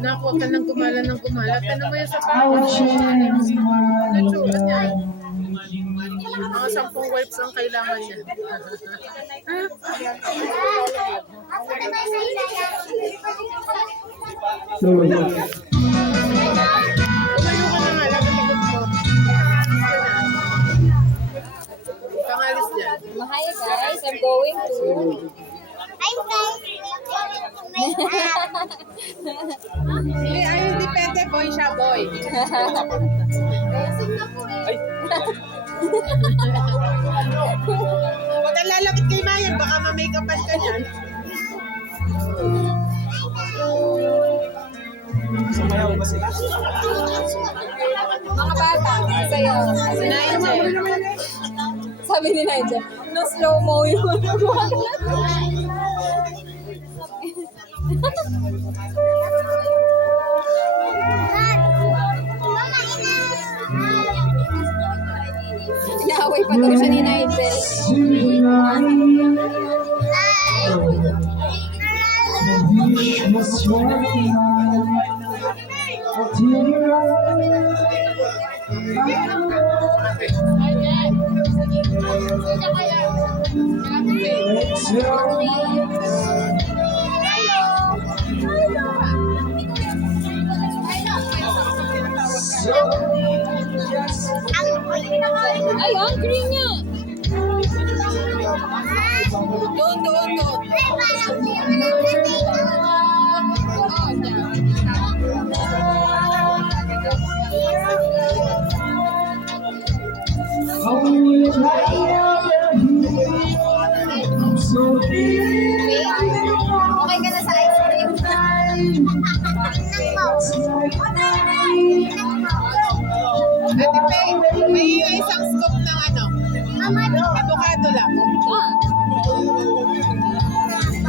Nakuha ka ng gumala ng gumala. Tanong mo yung sapatos. Ano tsura niya? Mga 10 wipes ang kailangan niya. Tumayo ka na nga. Lagi likod mo. Pangalis dyan. Hi guys, I'm going to... Ay, depende. Boy siya, boy. Huwag kang lalapit kay Mayan. Baka ma-make-upan ka niyan. Mga bata, sa'yo. Si Nigel. Sabi ni Nigel, no slow-mo yun. Inaaway pa daw siya ni Nigel. Ay, hungry niya. Doon. Okay ka na sa ice cream. Ate Pei, may isang scoop ng ano? Avocado lang.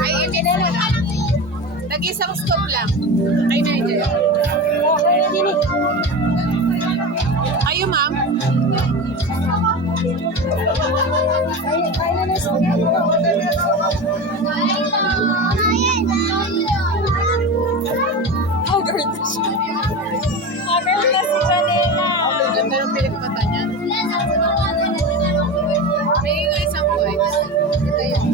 Ay, i-mix mo lang. Nag-isang scoop lang. Kay Nigel. Kayo, ma'am? Haggard na siya. Haggard na si Janela. Ganda ng pinagmata niya. May isang wipes. Ito yun.